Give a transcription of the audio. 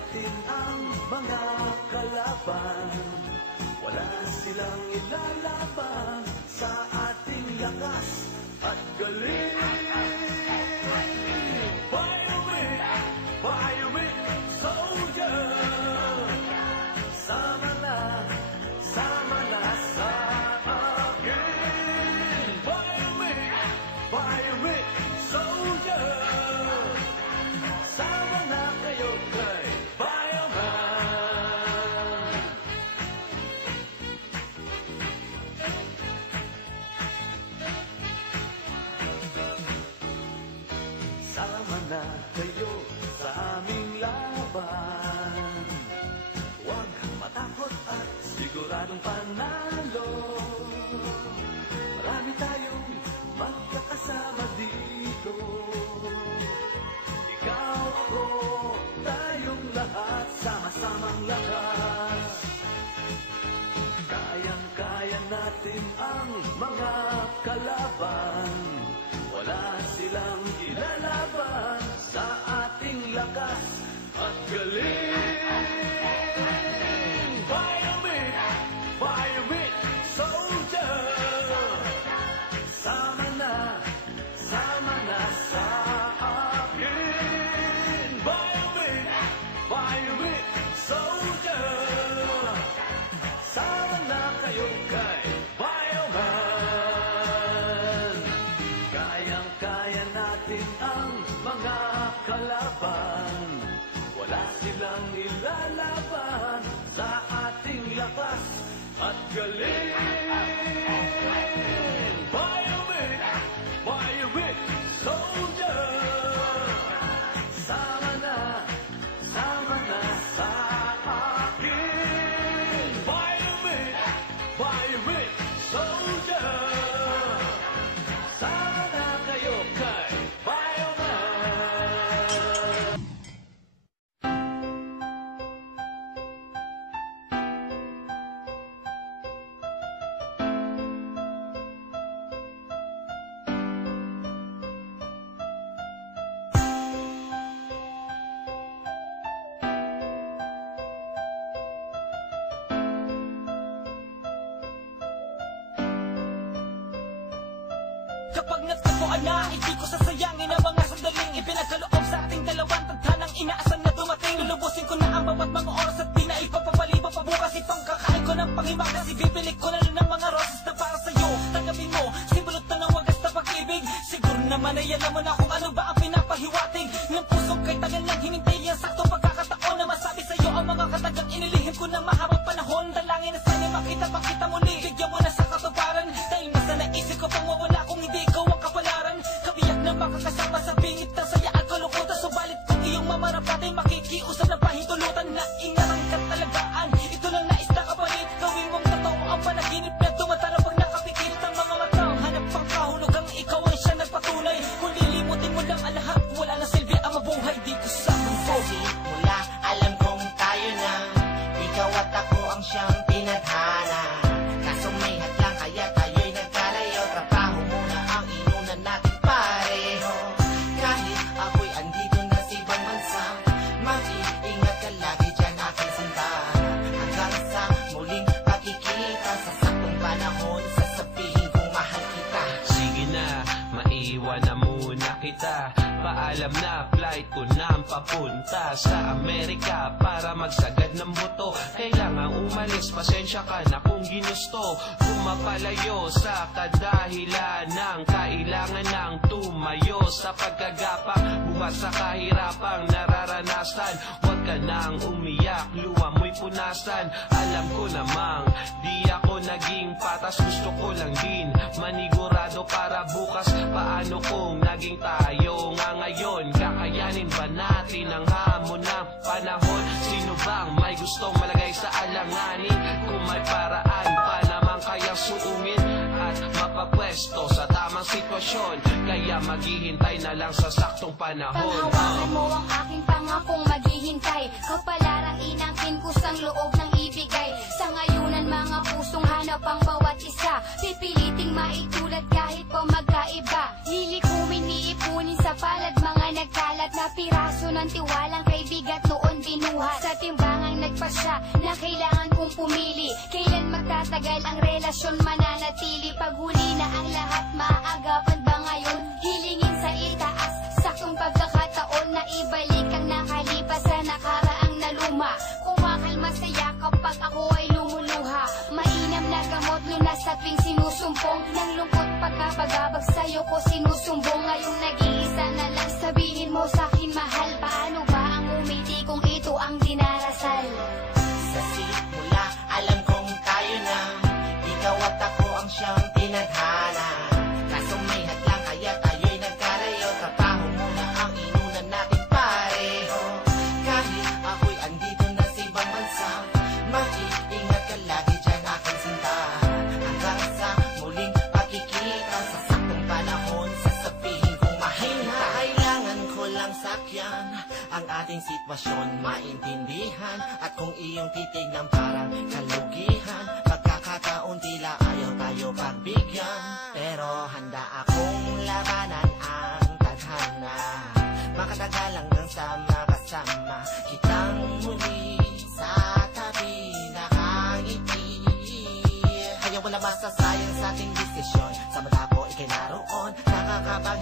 natin ang mga kalaban. Wala silang ilalaban sa ating lakas at galing. Biomix Soldier, sama na sa akin. Biomix Soldier, sama na kayo kay Bioman. Sama na kayo sa aming laban. Huwag matakot at siguradong panalo. Marami tayong magkakasama dito. Ikaw, ako, tayong lahat, sama-samang lakas. Kayang-kaya natin ang mga kalaban. Wala silang ilalaban sa ating lakas at galing. Biomix Soldier, sama na sa akin. Biomix Soldier, sama na kayo kay Bioman. Kayang-kaya natin ang mga kalaban. Wala silang ilalaban sa ating lakas at galing. Biomix Soldier, sama na sa akin. Biomix Soldier, sama na kayo kay Bioman. Kapag natagpuan na, hindi ko sasayangin ang mga sandaling ipinagkaloob sa ating dalawang tadhanang inaasan na dumating. Lulubusin ko na ang bawat mga oras at di na ipapapaliba pa bukas. Itong kakain ko ng pangimagas, ibibili ko na rin ng mga roses na para sa'yo. Tanggapin mo, simulot na ng wagas na pag-ibig. Siguro naman ay alam mo na kung ano ba ang pinapahiwatig ng puso kay tagal lang hinintay ang saktong pagkakataon na masabi sa'yo ang mga katagang inilihim ko ng mahabang panahon. Dalangin na sana makita muli, bigyan mo na sa katuparan. Dahil mas na naisip ko pang mawala kung hindi ikaw ang kapalaran. Kabiyak na makakasama sa bingit ng saya at kalungkutan. Subalit kung iyong mamarapatay makikiusap na pahintulutan na ingarang katalagaan. Ito lang nais na kapalit, gawin mong totoo ang panaginip na dumatara pag nakapikit ng mga matang. Hanap pang kahulugang ikaw ang siya nagpatunay. Kung lilimutin mo lang ang lahat, wala na silbi ang mabuhay dito sa mundo. Mula alam kong tayo na, ikaw at ako ang siyang tinadhana. Kaso may hadlang kaya tayo'y nagkalayo. Trabaho muna ang inunan natin pareho. Kahit ako'y andito na sa ibang bansa, mag-iingat ka lagi dyan aking sinta. Hanggang sa muling pagkikita, sa saktong panahon sasabihin kong mahal kita. Sige na, maiwan na muna kita. Paalam na, flight ko na ang papunta sa Amerika para magsagad ng buto. Kailangan umalis, pasensya ka na kung ginusto. Kung mapalayo sa kadahilan ng kailangan ng tumayo sa pagkagapang bukas sa kahirapang nararanasan. Huwag ka nang umiyak, luha mo'y punasan. Alam ko namang di ako naging patas, gusto ko lang din manigurado para bukas. Paano kung naging tayo nga ngayon? Kakayanin ba natin ang hamon ng panahon? Sino bang may gustong malagay sa alanganin? Kung may paraan pa naman kayang suungin at mapapwesto sa tamang sitwasyon, kaya maghihintay na lang sa saktong panahon. Panghawakan mo ang aking pangakong maghihintay. Kapalarang inangkin kusang loob ng ibigay. Sa ngayunan mga pusong hanap ang bawat isa. Pipiliting maitulad kahit pa magkaiba. Lilikumin, iipunin sa palad mga nagkalat na piraso ng tiwalang kaibigat noon ang binuhat. Sa timbangang nagpasya na kailangan kong pumili. Kailan magtatagal ang relasyon mananatili? Paghuli na ang lahat, maaagapan ba ngayon? Hilingin sa itaas, saktong pagkakataon na ibalik ang nakalipas sa nakaraang naluma. Kumakalma saya kapag ako ay lumuluha. Mainam na gamot, lunas sa tuwing sinusumpong. Nang lungkot pagkabagabag sa'yo ko sinusumbong. Ngayong nag-iisa na lang, sabihin mo sa'kin mahal. Paano ba ang umiti kung ito ang dinarasal? Sa simula, alam kong tayo na. Ikaw at ako ang siyang tinadhana. Kaso may hadlang kaya tayo'y nagkalayo. Trabaho muna ang inunan natin pareho. Kahit ako'y andito na sa ibang bansa, mag-iingat ka lagi dyan aking sinta. Hanggang sa muling pagkikita, sa saktong panahon sasabihin kong mahina. Kailangan ko lang sakyan ang ating sitwasyon, maintindihan. At kung iyong titignan parang kalugihan, pagkakataon tila ayaw tayo pagbigyan. Pero handa akong labanan ang tadhana. Makatagal hanggang sa makasama kitang muli sa tabi, nakangiti. Kaya wala masasayang sa ating desisyon. Sa mata ko ikay naroon, nakakapag